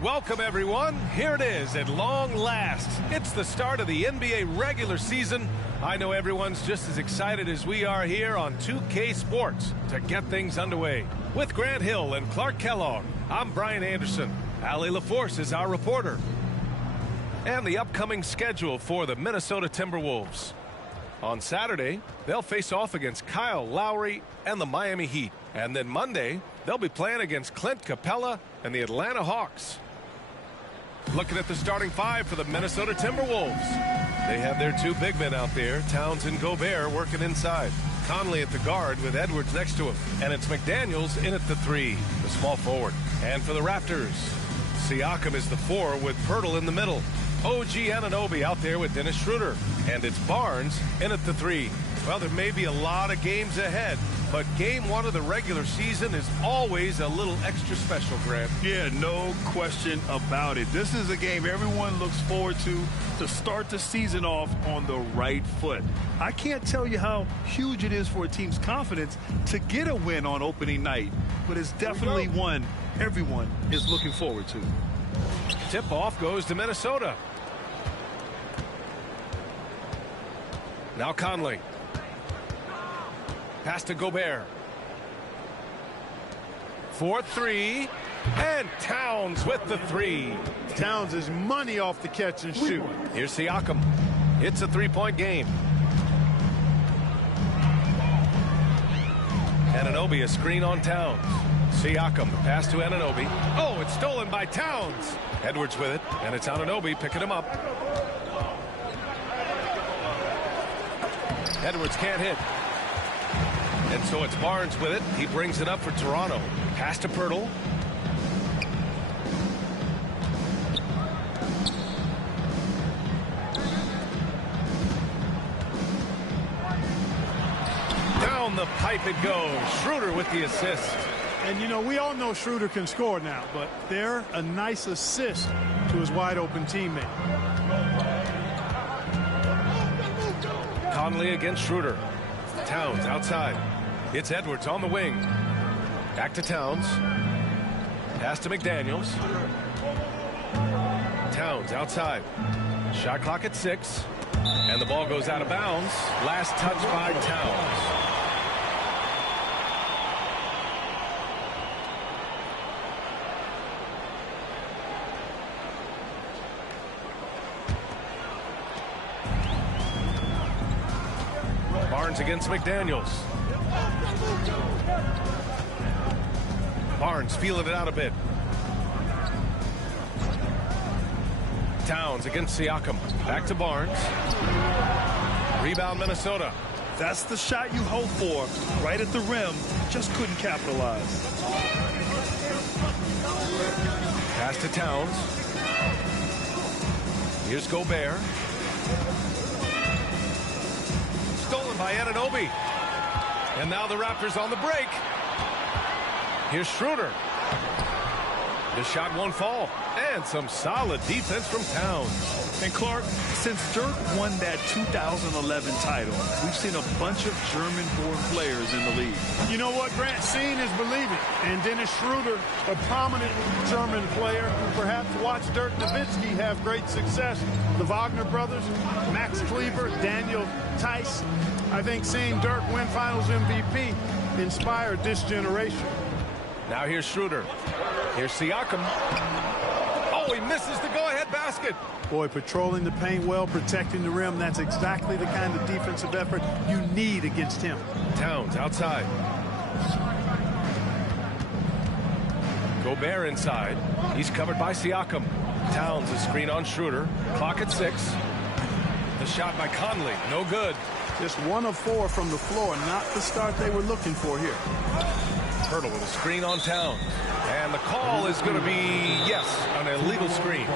Welcome, everyone. Here it is at long last. It's the start of the NBA regular season. I know everyone's just as excited as we are here on 2K Sports to get things underway. With Grant Hill and Clark Kellogg, I'm Brian Anderson. Allie LaForce is our reporter. And the upcoming schedule for the Minnesota Timberwolves. On Saturday, they'll face off against Kyle Lowry and the Miami Heat. And then Monday, they'll be playing against Clint Capella and the Atlanta Hawks. Looking at the starting five for the Minnesota Timberwolves. They have their two big men out there, Towns and Gobert, working inside. Conley at the guard with Edwards next to him. And it's McDaniels in at the three, the small forward. And for the Raptors, Siakam is the four with Pirtle in the middle. OG Anunoby out there with Dennis Schroeder. And it's Barnes in at the three. Well, there may be a lot of games ahead, but game one of the regular season is always a little extra special, Grant. Yeah, no question about it. This is a game everyone looks forward to start the season off on the right foot. I can't tell you how huge it is for a team's confidence to get a win on opening night, but it's definitely one everyone is looking forward to. Tip-off goes to Minnesota. Now Conley. Pass to Gobert. 4-3. And Towns with the three. Towns is money off the catch and shoot. Here's Siakam. It's a three-point game. Anunoby, a screen on Towns. Siakam, the pass to Anunoby. Oh, it's stolen by Towns. Edwards with it, and it's Anunoby picking him up. Edwards can't hit. And so it's Barnes with it. He brings it up for Toronto. Pass to Pirtle. Down the pipe it goes. Schroeder with the assist. And, you know, we all know Schroeder can score now, but they're a nice assist to his wide-open teammate. Conley against Schroeder. Towns outside. It's Edwards on the wing. Back to Towns. Pass to McDaniels. Towns outside. Shot clock at 6. And the ball goes out of bounds. Last touch by Towns. Barnes against McDaniels. Barnes feeling it out a bit. Towns against Siakam. Back to Barnes. Rebound Minnesota. That's the shot you hope for. Right at the rim. Just couldn't capitalize. Pass to Towns. Here's Gobert. Stolen by Anunoby. And now the Raptors on the break. Here's Schroeder. The shot won't fall. And some solid defense from Towns. And Clark, since Dirk won that 2011 title, we've seen a bunch of German-born players in the league. You know what, Grant? Seeing is believing. And Dennis Schroeder, a prominent German player who perhaps watched Dirk Nowitzki have great success. The Wagner brothers, Max Kleber, Daniel Tice. I think seeing Dirk win Finals MVP inspired this generation. Now here's Schroeder. Here's Siakam. Oh, he misses the go-ahead basket. Boy, patrolling the paint well, protecting the rim. That's exactly the kind of defensive effort you need against him. Towns outside. Gobert inside. He's covered by Siakam. Towns a screen on Schroeder. Clock at 6. The shot by Conley. No good. Just 1 of 4 from the floor. Not the start they were looking for here. Pirtle with a screen on Towns. And the call is going to be, yes, an illegal screen.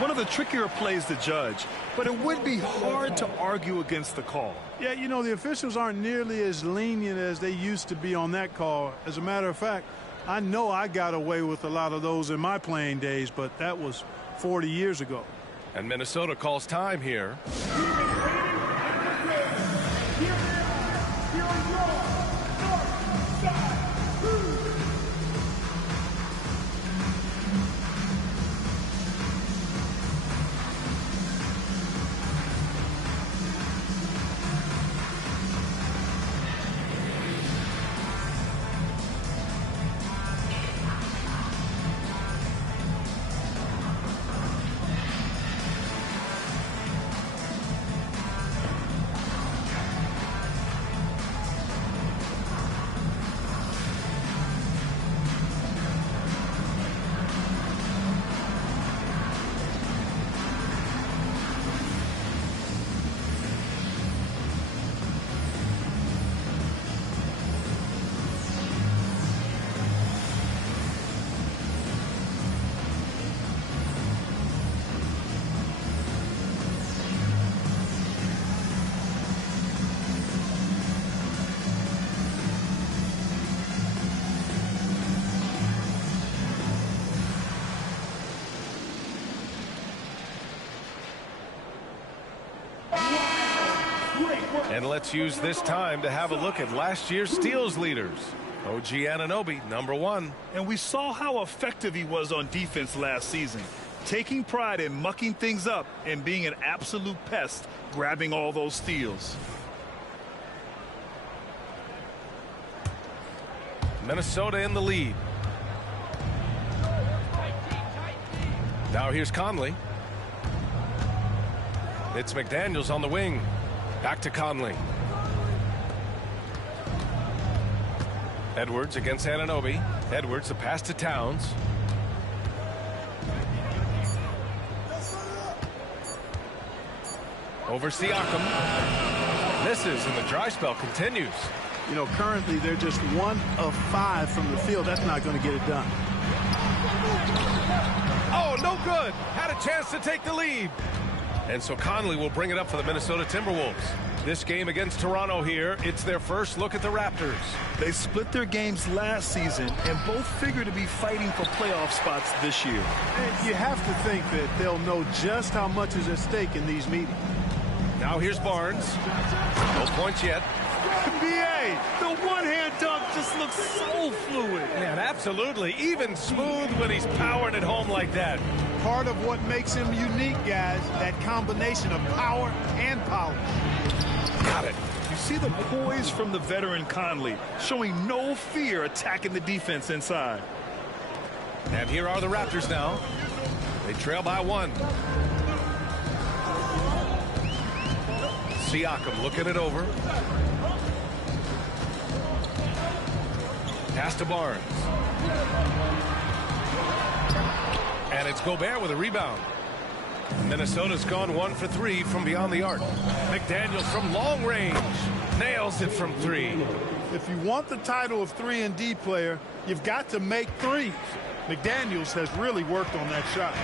One of the trickier plays to judge, but it would be hard to argue against the call. Yeah, you know, the officials aren't nearly as lenient as they used to be on that call. As a matter of fact, I know I got away with a lot of those in my playing days, but that was 40 years ago. And Minnesota calls time here. And let's use this time to have a look at last year's steals leaders. OG Anunoby, #1. And we saw how effective he was on defense last season, taking pride in mucking things up and being an absolute pest, grabbing all those steals. Minnesota in the lead. Now here's Conley. It's McDaniels on the wing. Back to Conley. Edwards against Anunoby. Edwards, the pass to Towns. Over Siakam. Misses, and the dry spell continues. You know, currently they're just 1 of 5 from the field. That's not going to get it done. Oh, no good. Had a chance to take the lead. And so Conley will bring it up for the Minnesota Timberwolves. This game against Toronto here, it's their first look at the Raptors. They split their games last season and both figure to be fighting for playoff spots this year. And you have to think that they'll know just how much is at stake in these meetings. Now here's Barnes. No points yet. NBA, the one-hand dunk just looks so fluid. Man, absolutely. Even smooth when he's powering it home like that. Part of what makes him unique, guys, that combination of power and polish. Got it. You see the poise from the veteran Conley, showing no fear attacking the defense inside. And here are the Raptors now. They trail by 1. Siakam looking it over. Pass to Barnes. And it's Gobert with a rebound. Minnesota's gone 1 for 3 from beyond the arc. McDaniels from long range. Nails it from 3. If you want the title of 3-and-D player, you've got to make threes. McDaniels has really worked on that shot.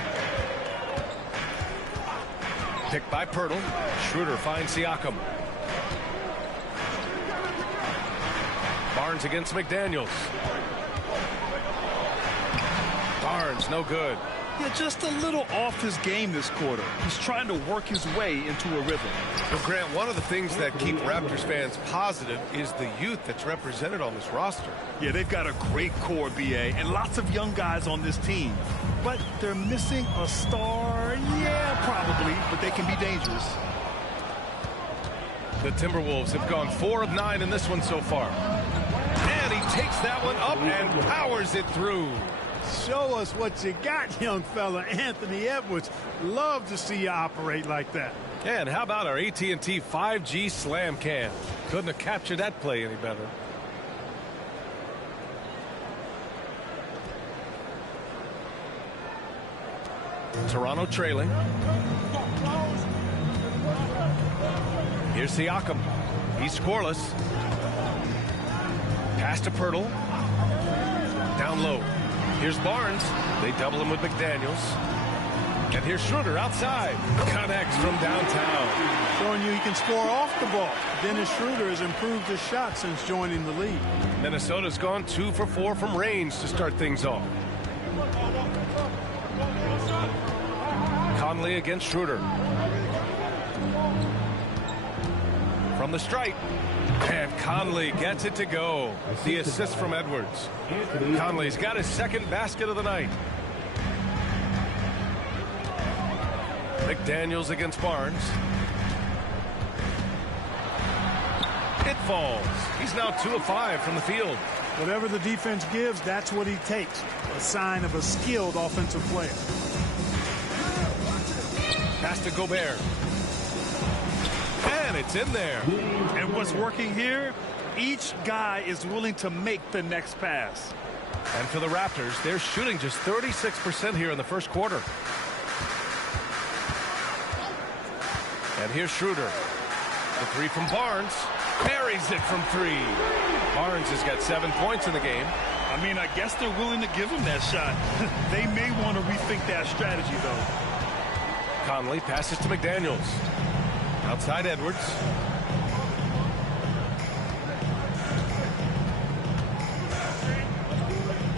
Picked by Pirtle. Schroeder finds Siakam. Barnes against McDaniels. Barnes, no good. Yeah, just a little off his game this quarter. He's trying to work his way into a rhythm. Well, Grant, one of the things that keep Raptors fans positive is the youth that's represented on this roster. Yeah, they've got a great core, BA, and lots of young guys on this team. But they're missing a star. Yeah, probably, but they can be dangerous. The Timberwolves have gone 4 of 9 in this one so far. And he takes that one up and powers it through. Show us what you got, young fella. Anthony Edwards. Love to see you operate like that. And how about our AT&T 5G slam cam? Couldn't have captured that play any better. Toronto trailing. Here's Siakam. He's scoreless. Pass to Pirtle. Down low. Here's Barnes. They double him with McDaniels. And here's Schroeder outside. Connects from downtown. Showing you he can score off the ball. Dennis Schroeder has improved his shot since joining the league. Minnesota's gone 2 for 4 from range to start things off. Conley against Schroeder. From the stripe. And Conley gets it to go. The assist from Edwards. Conley's got his second basket of the night. McDaniels against Barnes. It falls. He's now 2 of 5 from the field. Whatever the defense gives, that's what he takes. A sign of a skilled offensive player. Pass to Gobert. And it's in there. And what's working here, each guy is willing to make the next pass. And for the Raptors, they're shooting just 36% here in the first quarter. And here's Schroeder. The 3 from Barnes. Buries it from 3. Barnes has got 7 points in the game. I mean, I guess they're willing to give him that shot. They may want to rethink that strategy, though. Conley passes to McDaniels. Outside Edwards.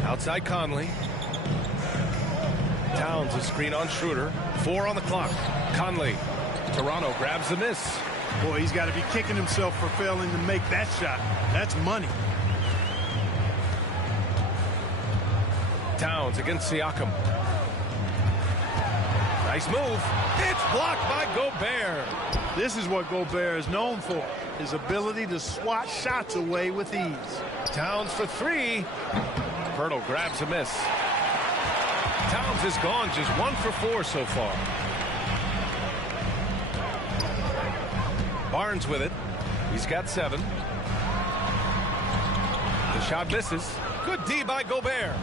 Outside Conley. Towns a screen on Schroeder. 4 on the clock. Conley. Toronto grabs the miss. Boy, he's got to be kicking himself for failing to make that shot. That's money. Towns against Siakam. Nice move. It's blocked by Gobert. This is what Gobert is known for, his ability to swat shots away with ease. Towns for three. Pirtle grabs a miss. Towns is gone, just 1 for 4 so far. Barnes with it. He's got 7. The shot misses. Good D by Gobert.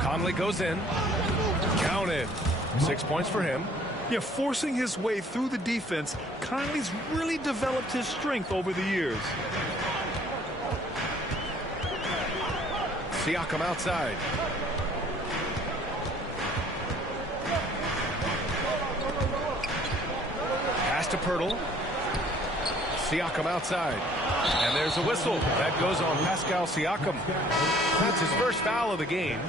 Conley goes in. Counted. 6 points for him. Yeah, forcing his way through the defense, Conley's really developed his strength over the years. Siakam outside. Pass to Pirtle. Siakam outside. And there's a whistle. That goes on Pascal Siakam. That's his first foul of the game.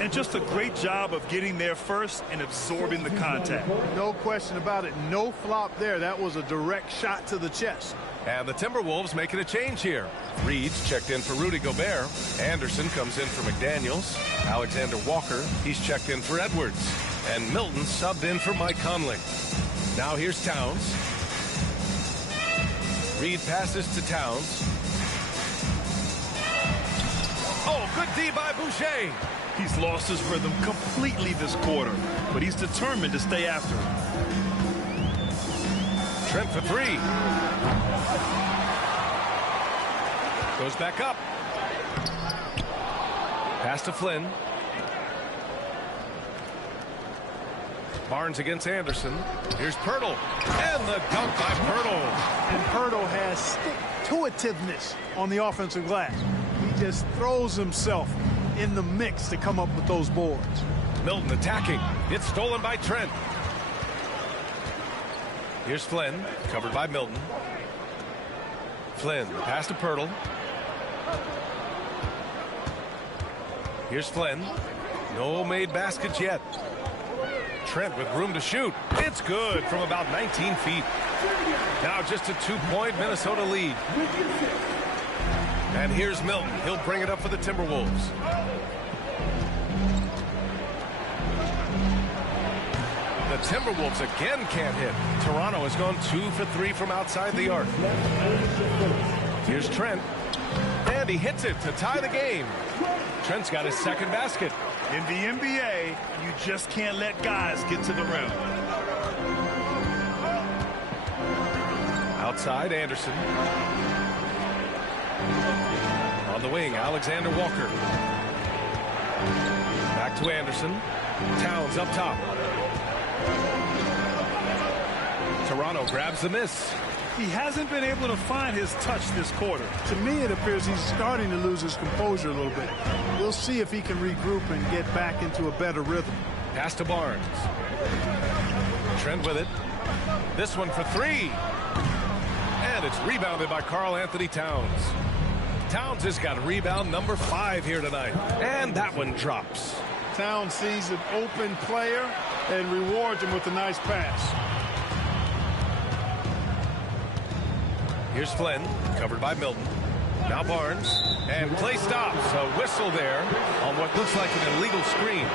And just a great job of getting there first and absorbing the contact. No question about it. No flop there. That was a direct shot to the chest. And the Timberwolves making a change here. Reed's checked in for Rudy Gobert. Anderson comes in for McDaniels. Alexander Walker, he's checked in for Edwards. And Milton subbed in for Mike Conley. Now here's Towns. Reed passes to Towns. Oh, good D by Boucher. He's lost his rhythm completely this quarter, but he's determined to stay after it. Trent for 3. Goes back up. Pass to Flynn. Barnes against Anderson. Here's Pirtle. And the dunk by Pirtle. And Pirtle has stick-to-itiveness on the offensive glass. He just throws himself in the mix to come up with those boards. Milton attacking. It's stolen by Trent. Here's Flynn, covered by Milton. Flynn, pass to Pirtle. Here's Flynn. No made baskets yet. Trent with room to shoot. It's good from about 19 feet. Now just a 2-point Minnesota lead. And here's Milton. He'll bring it up for the Timberwolves. The Timberwolves again can't hit. Toronto has gone 2 for 3 from outside the arc. Here's Trent. And he hits it to tie the game. Trent's got his second basket. In the NBA, you just can't let guys get to the rim. Outside, Anderson. On the wing, Alexander Walker. Back to Anderson. Towns up top. Toronto grabs the miss. He hasn't been able to find his touch this quarter. To me, it appears he's starting to lose his composure a little bit. We'll see if he can regroup and get back into a better rhythm. Pass to Barnes. Trent with it. This one for 3. And it's rebounded by Karl Anthony Towns. Towns has got rebound number 5 here tonight. And that one drops. Towns sees an open player and rewards him with a nice pass. Here's Flynn, covered by Milton. Now Barnes, and play stops. A whistle there on what looks like an illegal screen.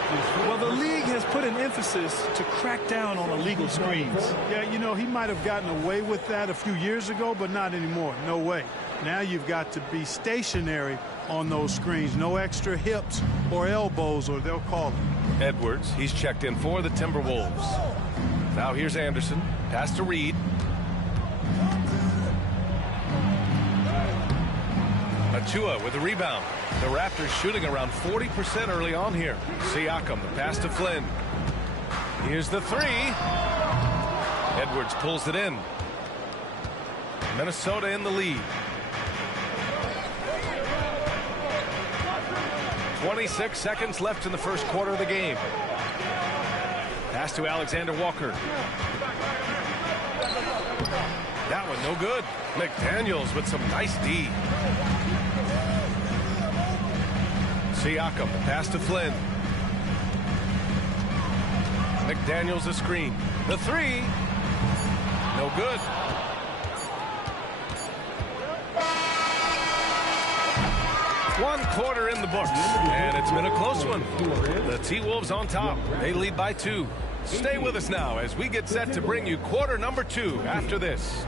Well, the league has put an emphasis to crack down on illegal screens. Yeah, you know, he might have gotten away with that a few years ago, but not anymore. No way. Now you've got to be stationary on those screens. No extra hips or elbows, or they'll call it. Edwards, he's checked in for the Timberwolves. Now here's Anderson. Pass to Reed. Achua with the rebound. The Raptors shooting around 40% early on here. Siakam, the pass to Flynn. Here's the 3. Edwards pulls it in. Minnesota in the lead. 26 seconds left in the first quarter of the game. Pass to Alexander Walker. That one no good. McDaniels with some nice D. Siakam, the pass to Flynn. McDaniels a screen. The 3. No good. One quarter in the books, and it's been a close one. The T-Wolves on top. They lead by 2. Stay with us now as we get set to bring you quarter number 2 after this.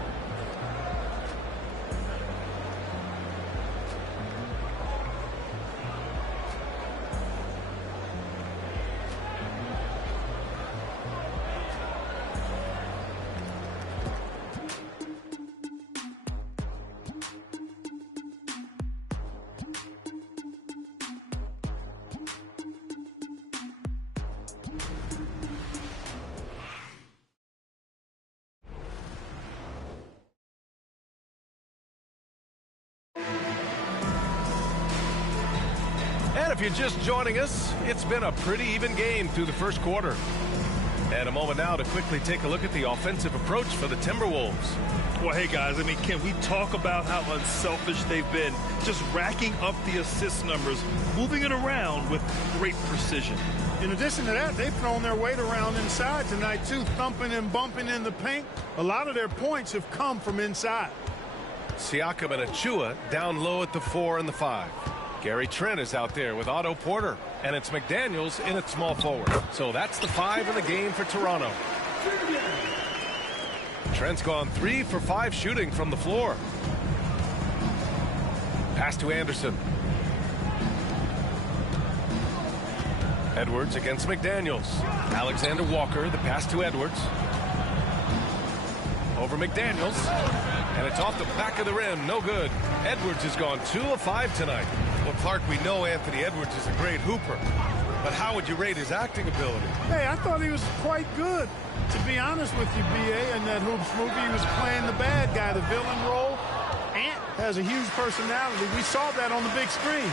And if you're just joining us, it's been a pretty even game through the first quarter. And a moment now to quickly take a look at the offensive approach for the Timberwolves. Well, hey, guys, I mean, can we talk about how unselfish they've been? Just racking up the assist numbers, moving it around with great precision. In addition to that, they've thrown their weight around inside tonight, too, thumping and bumping in the paint. A lot of their points have come from inside. Siakam and Achua down low at the 4 and the 5. Gary Trent is out there with Otto Porter, and it's McDaniels in at small forward. So that's the 5 in the game for Toronto. Trent's gone 3 for 5 shooting from the floor. Pass to Anderson. Edwards against McDaniels. Alexander Walker, the pass to Edwards. Over McDaniels. And it's off the back of the rim. No good. Edwards has gone 2 of 5 tonight. Well, Clark, we know Anthony Edwards is a great hooper. But how would you rate his acting ability? Hey, I thought he was quite good. To be honest with you, B.A., in that Hoops movie, he was playing the bad guy, the villain role. Ant has a huge personality. We saw that on the big screen.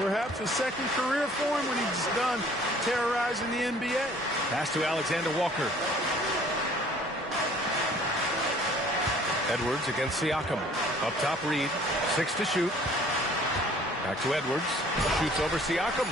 Perhaps a second career for him when he's done terrorizing the NBA. Pass to Alexander Walker. Edwards against Siakam. Up top, Reed. 6 to shoot. Back to Edwards. Shoots over Siakam.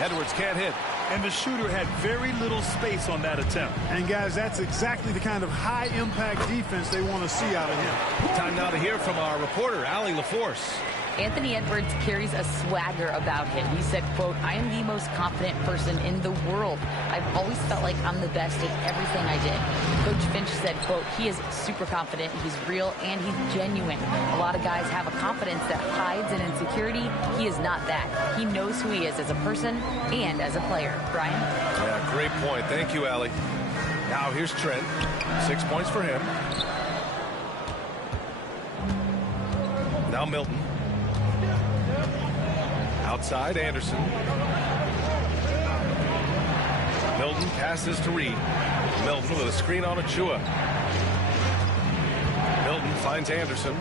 Edwards can't hit. And the shooter had very little space on that attempt. And, guys, that's exactly the kind of high-impact defense they want to see out of him. Time now to hear from our reporter, Allie LaForce. Anthony Edwards carries a swagger about him. He said, quote, "I am the most confident person in the world. I've always felt like I'm the best at everything I did." Coach Finch said, quote, "He is super confident, he's real, and he's genuine. A lot of guys have a confidence that hides in insecurity. He is not that. He knows who he is as a person and as a player." Brian? Yeah, great point. Thank you, Allie. Now here's Trent. 6 points for him. Now Milton. Outside, Anderson. Milton passes to Reed. Milton with a screen on Achua. Milton finds Anderson.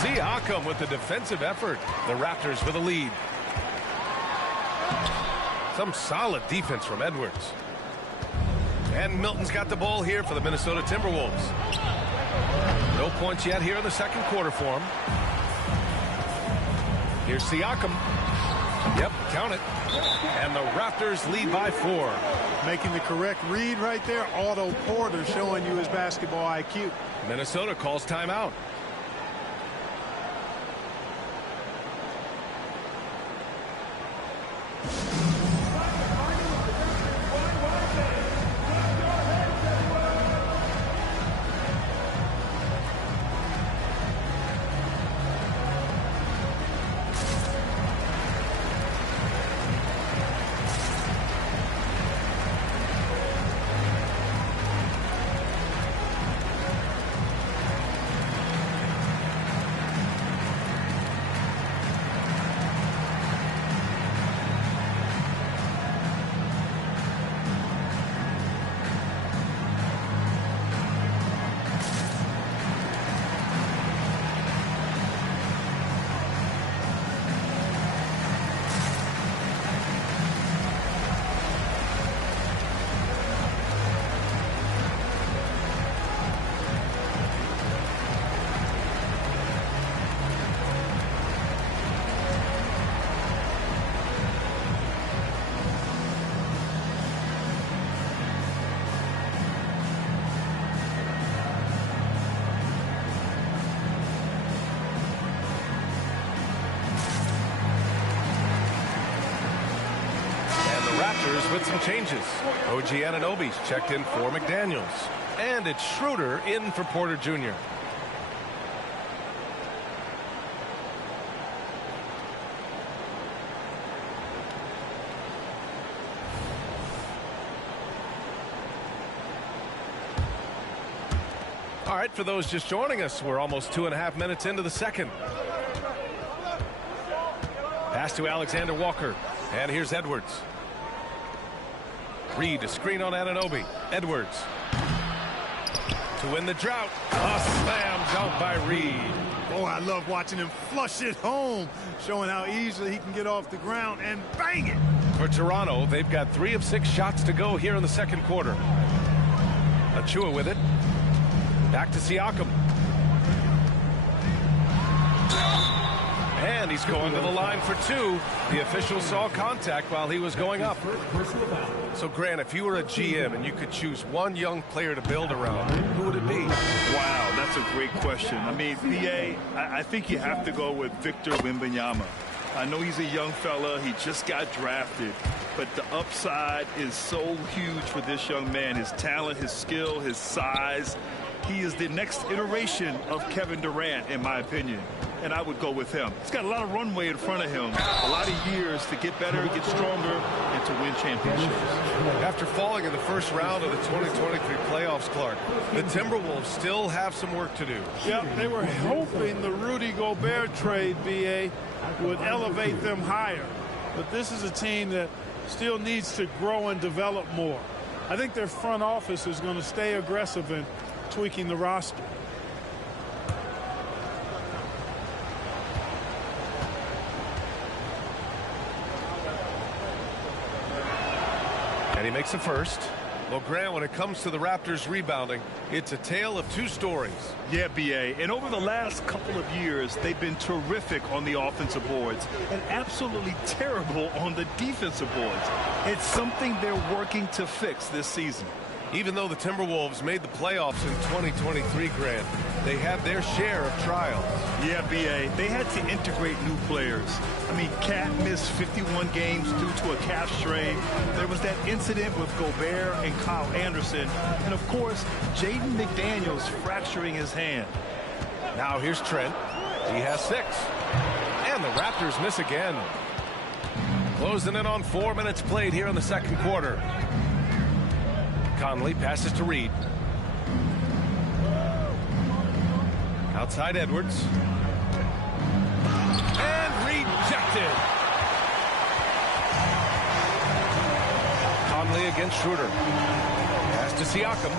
Siakam with the defensive effort. The Raptors with a lead. Some solid defense from Edwards. And Milton's got the ball here for the Minnesota Timberwolves. No points yet here in the second quarter for him. Here's Siakam. Yep, count it. And the Raptors lead by 4. Making the correct read right there. Otto Porter showing you his basketball IQ. Minnesota calls timeout. Raptors with some changes. OG Anunoby's checked in for McDaniels. And it's Schroeder in for Porter Jr. All right, for those just joining us, we're almost 2.5 minutes into the second. Pass to Alexander Walker. And here's Edwards. Reed, a screen on Anunoby. Edwards. To win the drought. A slam dunk by Reed. Oh, I love watching him flush it home, showing how easily he can get off the ground and bang it. For Toronto, they've got 3 of 6 shots to go here in the second quarter. Achua with it. Back to Siakam. And he's going to the line for 2. The official saw contact while he was going up. So, Grant, if you were a GM and you could choose one young player to build around, who would it be? Wow, that's a great question. I mean, BA, I think you have to go with Victor Wembanyama. I know he's a young fella. He just got drafted. But the upside is so huge for this young man. His talent, his skill, his size. He is the next iteration of Kevin Durant, in my opinion. And I would go with him. He's got a lot of runway in front of him. A lot of years to get better, get stronger, and to win championships. After falling in the first round of the 2023 playoffs, Clark, the Timberwolves still have some work to do. Yep, they were hoping the Rudy Gobert trade, BA, would elevate them higher. But this is a team that still needs to grow and develop more. I think their front office is going to stay aggressive in tweaking the roster. And he makes the first. Well, Grant, when it comes to the Raptors rebounding, it's a tale of 2 stories. Yeah, BA. And over the last couple of years, they've been terrific on the offensive boards and absolutely terrible on the defensive boards. It's something they're working to fix this season. Even though the Timberwolves made the playoffs in 2023, Grant, they had their share of trials. Yeah, BA. They had to integrate new players. I mean, Cat missed 51 games due to a calf strain. There was that incident with Gobert and Kyle Anderson. And, of course, Jaden McDaniels fracturing his hand. Now here's Trent. He has 6. And the Raptors miss again. Closing in on 4 minutes played here in the second quarter. Conley passes to Reed. Outside Edwards. And rejected. Conley against Schroeder. Pass to Siakam.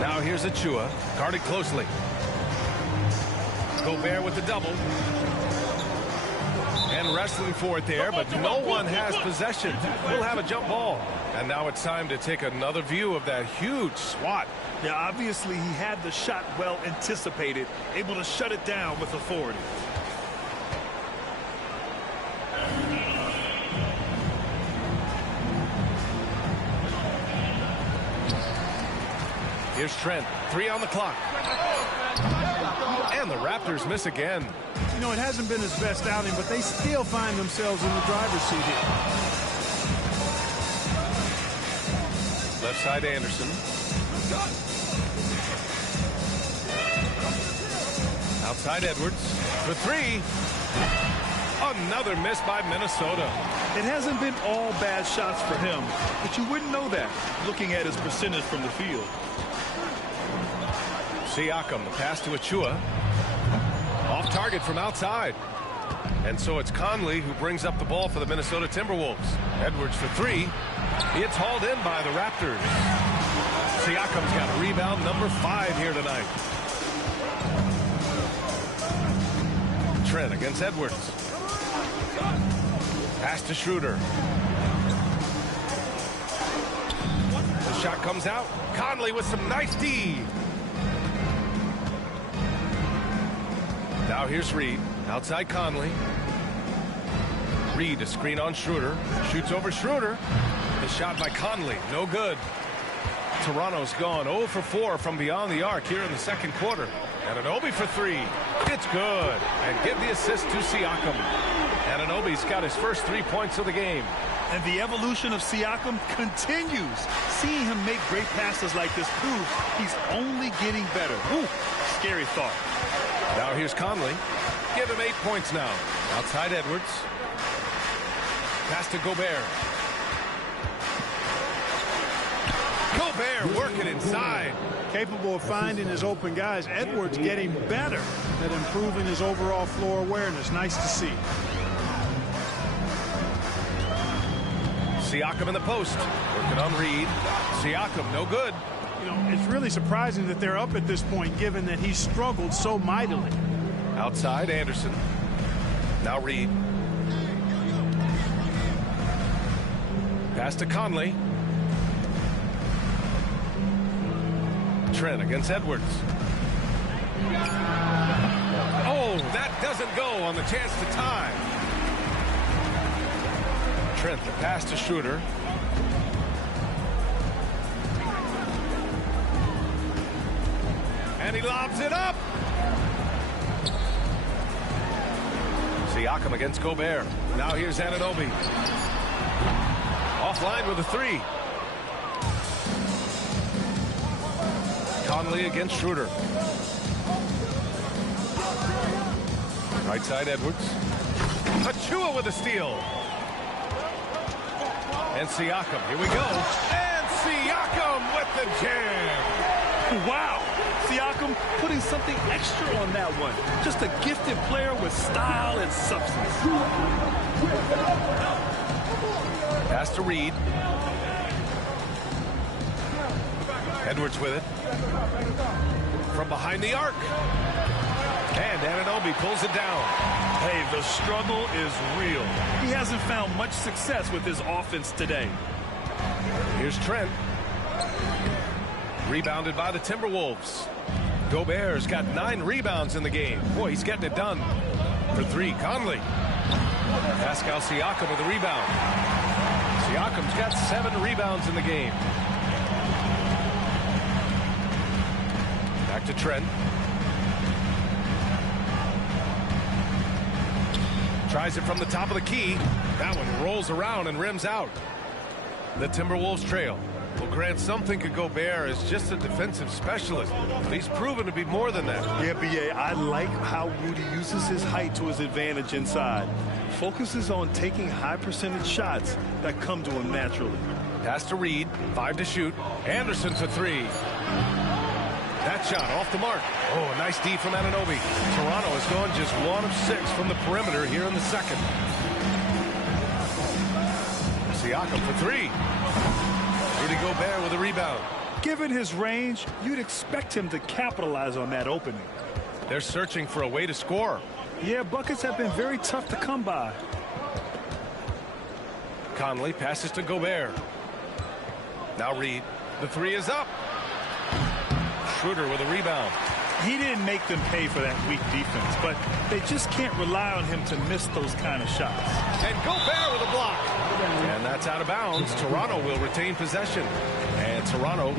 Now here's Achua. Guarded closely. Gobert with the double. And wrestling for it there, but no one has possession. We'll have a jump ball. And now it's time to take another view of that huge swat. Yeah, obviously he had the shot well anticipated, able to shut it down with authority. Here's Trent. 3 on the clock. And the Raptors miss again. You know, it hasn't been his best outing, but they still find themselves in the driver's seat here. Left side Anderson. Outside Edwards for 3. Another miss by Minnesota. It hasn't been all bad shots for him, but you wouldn't know that looking at his percentage from the field. Siakam, the pass to Achua. Off target from outside. And so it's Conley who brings up the ball for the Minnesota Timberwolves. Edwards for 3. It's hauled in by the Raptors. Siakam's got rebound number 5 here tonight. Trent against Edwards. Pass to Schroeder. The shot comes out. Conley with some nice D. Now here's Reed. Outside Conley. Reed, a screen on Schroeder. Shoots over Schroeder. The shot by Conley. No good. Toronto's gone 0 for 4 from beyond the arc here in the second quarter. And Anunoby for 3. It's good. And give the assist to Siakam. Anunoby's got his first 3 points of the game. And the evolution of Siakam continues. Seeing him make great passes like this proves he's only getting better. Ooh, scary thought. Now here's Conley. Give him 8 points now. Outside Edwards. Pass to Gobert. Gobert working inside. Capable of finding his open guys. Edwards getting better at improving his overall floor awareness. Nice to see. Siakam in the post. Working on Reed. Siakam, no good. You know, it's really surprising that they're up at this point, given that he struggled so mightily. Outside Anderson. Now Reed. Pass to Conley. Trent against Edwards. Oh, that doesn't go on the chance to tie. Trent, the pass to Schroeder. And he lobs it up. Siakam against Gobert. Now here's Anunoby. Offline with a 3. Conley against Schroeder. Right side Edwards. Achua with a steal. And Siakam, here we go. And Siakam with the jam. Wow. Siakam putting something extra on that one. Just a gifted player with style and substance. Pass to Reed. Edwards with it. From behind the arc. And Anunoby pulls it down. Hey, the struggle is real. He hasn't found much success with his offense today. Here's Trent. Rebounded by the Timberwolves. Gobert's got 9 rebounds in the game. Boy, he's getting it done. For 3, Conley. Pascal Siakam with a rebound. Siakam's got 7 rebounds in the game. Back to Trent. Tries it from the top of the key. That one rolls around and rims out. The Timberwolves trail. Well, Grant, some think of Gobert as just a defensive specialist, but he's proven to be more than that. Yeah, B.A., I like how Rudy uses his height to his advantage inside. Focuses on taking high percentage shots that come to him naturally. Pass to Reed, 5 to shoot. Anderson for 3. That shot off the mark. Oh, a nice D from Anunoby. Toronto has gone just 1 of 6 from the perimeter here in the second. Siakam for 3. Rudy Gobert with a rebound. Given his range, you'd expect him to capitalize on that opening. They're searching for a way to score. Yeah, buckets have been very tough to come by. Conley passes to Gobert. Now Reed. The 3 is up. Schroeder with a rebound. He didn't make them pay for that weak defense, but they just can't rely on him to miss those kind of shots. And Gobert with a block. And that's out of bounds. Toronto will retain possession. And Toronto